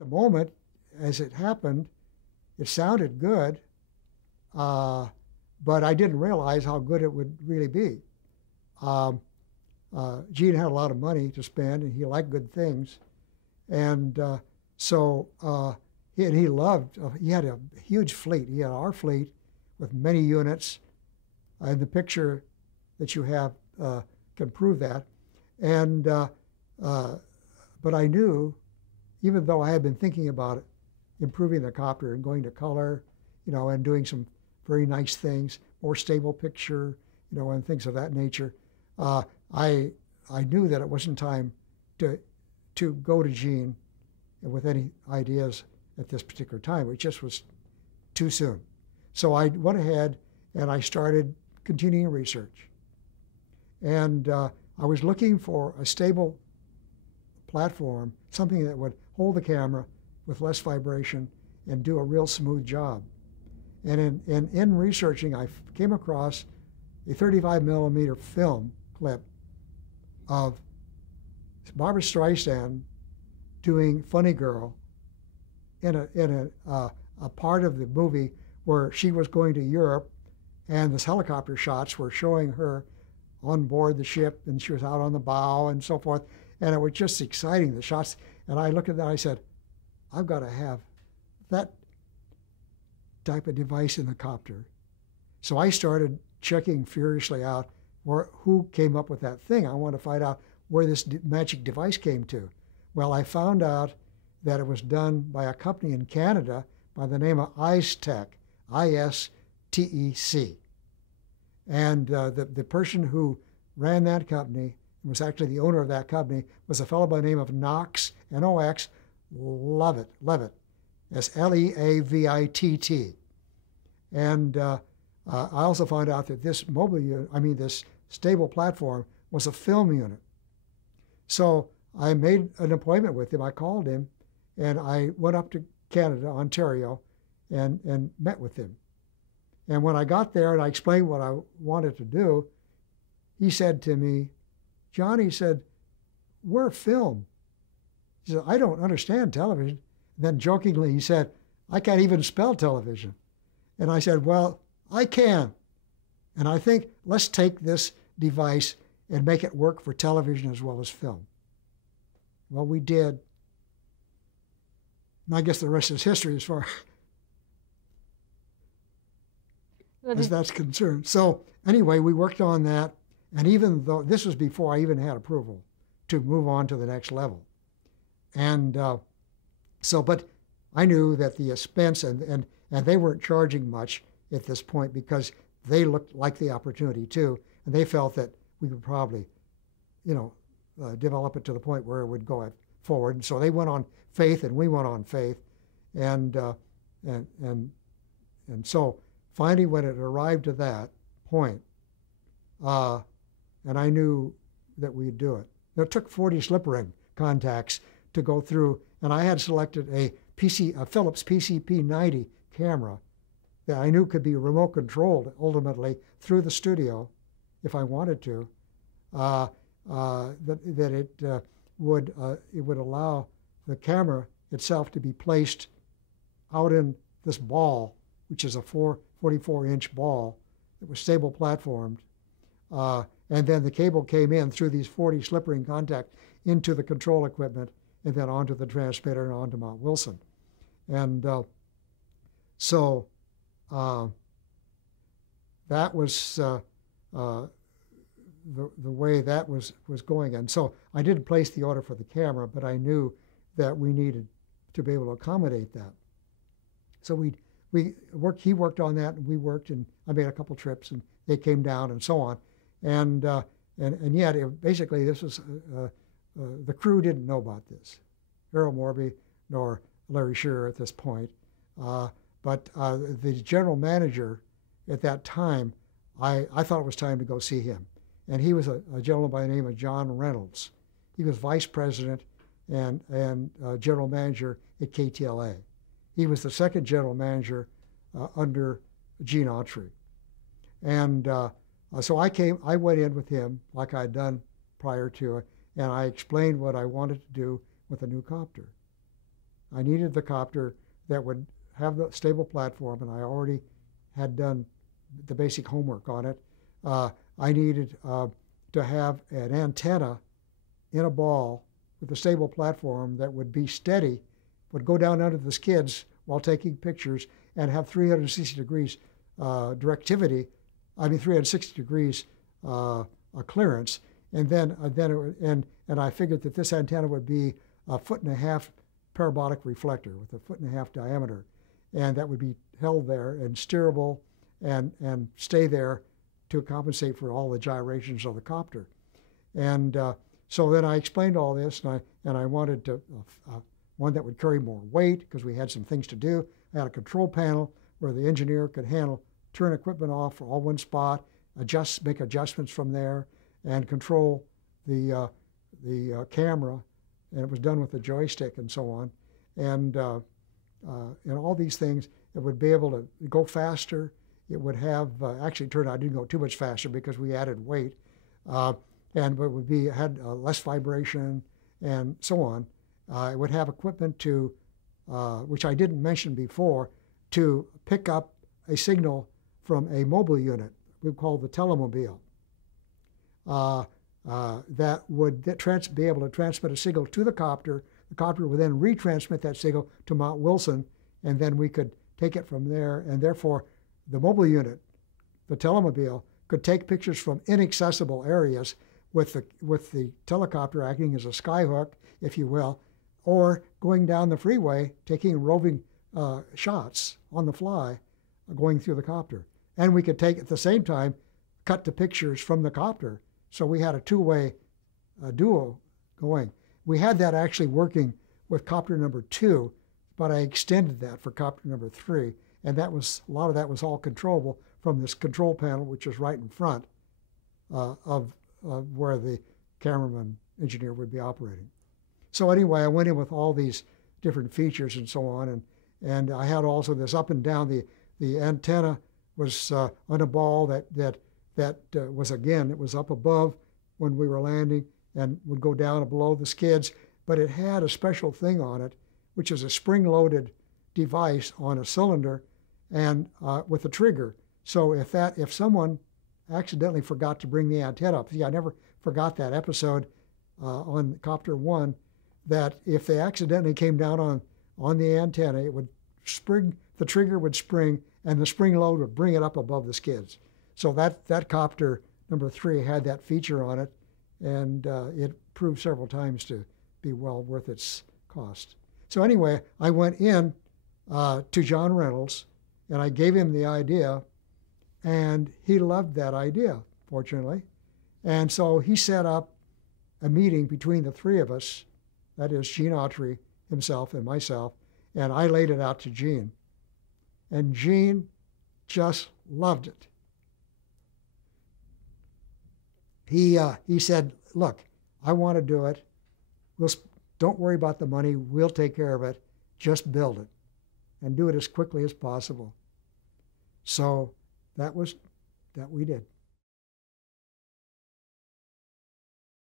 The moment, as it happened, it sounded good, but I didn't realize how good it would really be. Um, Gene had a lot of money to spend, and he liked good things, and he loved. He had a huge fleet. He had our fleet with many units, and the picture that you have can prove that. And but I knew, even though I had been thinking about it, improving the copter and going to color, and doing some very nice things, more stable picture, and things of that nature. I knew that it wasn't time to go to Gene with any ideas at this particular time. It just was too soon. So I went ahead and I started continuing research. And I was looking for a stable platform, something that would hold the camera with less vibration and do a real smooth job. And in researching, I came across a 35 millimeter film clip of Barbra Streisand doing Funny Girl in a part of the movie where she was going to Europe, and this helicopter shots were showing her on board the ship, and she was out on the bow and so forth, and it was just exciting, the shots. And I looked at that, I said, I've got to have that type of device in the copter. So I started checking furiously out who came up with that thing. I want to find out where this magic device came to. Well, I found out that it was done by a company in Canada by the name of Istec, ISTEC. And the person who ran that company, was actually the owner of that company, was a fellow by the name of Knox, N-O-X, Leavitt, that's Leavitt. And I also found out that this this stable platform was a film unit. So I made an appointment with him. I called him, and I went up to Canada, Ontario, and met with him. And when I got there and I explained what I wanted to do, he said to me, John, he said, we're film. He said, I don't understand television. And then jokingly he said, I can't even spell television. And I said, well, I can. And I think let's take this device and make it work for television as well as film. Well, we did. And I guess the rest is history as far as that's concerned. So anyway, we worked on that. And even though this was before I even had approval to move on to the next level. And but I knew that the expense, and they weren't charging much at this point because they looked like the opportunity too. And they felt that we could probably, develop it to the point where it would go forward. And so they went on faith, and we went on faith. And so finally, when it arrived to that point, and I knew that we'd do it. It took 40 slip ring contacts to go through, and I had selected a Philips PCP-90 camera that I knew could be remote controlled ultimately through the studio, if I wanted to. It would allow the camera itself to be placed out in this ball, which is a 44-inch ball that was stable platformed. And then the cable came in through these 40 slip ring contact into the control equipment, and then onto the transmitter and onto Mount Wilson. And so that was the way that was going. And so I didn't place the order for the camera, but I knew that we needed to be able to accommodate that. So he worked on that, and we worked, and I made a couple trips, and they came down, and so on. And yet, basically, this was the crew didn't know about this, Harold Morby nor Larry Shearer at this point. But the general manager at that time, I thought it was time to go see him. And he was a gentleman by the name of John Reynolds. He was vice president and general manager at KTLA. He was the second general manager under Gene Autry. And so I went in with him like I'd done prior to it, and I explained what I wanted to do with a new copter. I needed the copter that would have the stable platform, and I already had done the basic homework on it. I needed to have an antenna in a ball with a stable platform that would be steady, would go down under the skids while taking pictures, and have 360 degrees directivity. I mean 360 degrees clearance. And then I figured that this antenna would be a 1.5 foot parabolic reflector with a 1.5 foot diameter, and that would be held there and steerable and stay there to compensate for all the gyrations of the copter. And so then I explained all this, and I wanted to one that would carry more weight because we had some things to do. I had a control panel where the engineer could turn equipment off for all one spot, make adjustments from there, and control the camera, and it was done with the joystick and so on, and all these things. It would be able to go faster. It would have actually turned out it didn't go too much faster because we added weight, but it would had less vibration and so on. It would have equipment to, which I didn't mention before, to pick up a signal from a mobile unit we call the telemobile. That would be able to transmit a signal to the copter. The copter would then retransmit that signal to Mount Wilson, and then we could take it from there. And therefore, the mobile unit, the telemobile, could take pictures from inaccessible areas with the telecopter acting as a skyhook, if you will, or going down the freeway, taking roving shots on the fly, going through the copter. And we could take, at the same time, cut the pictures from the copter. So we had a two-way duo going. We had that actually working with copter number 2, but I extended that for copter number 3. And that was, a lot of that was all controllable from this control panel, which is right in front of where the cameraman engineer would be operating. So anyway, I went in with all these different features and so on, and I had also this up and down. The antenna was on a ball that was, again, it was up above when we were landing and would go down below the skids, but it had a special thing on it, which is a spring-loaded device on a cylinder and with a trigger. So if someone accidentally forgot to bring the antenna up, see, I never forgot that episode on Copter 1, that if they accidentally came down on the antenna, it would spring, the trigger would spring, and the spring load would bring it up above the skids. So that Copter number 3 had that feature on it, and it proved several times to be well worth its cost. So anyway, I went in to John Reynolds, and I gave him the idea, and he loved that idea, fortunately. And so he set up a meeting between the three of us, that is Gene Autry, himself, and myself, and I laid it out to Gene. And Gene just loved it. He said, look, I want to do it. Don't worry about the money. We'll take care of it. Just build it and do it as quickly as possible. So that we did.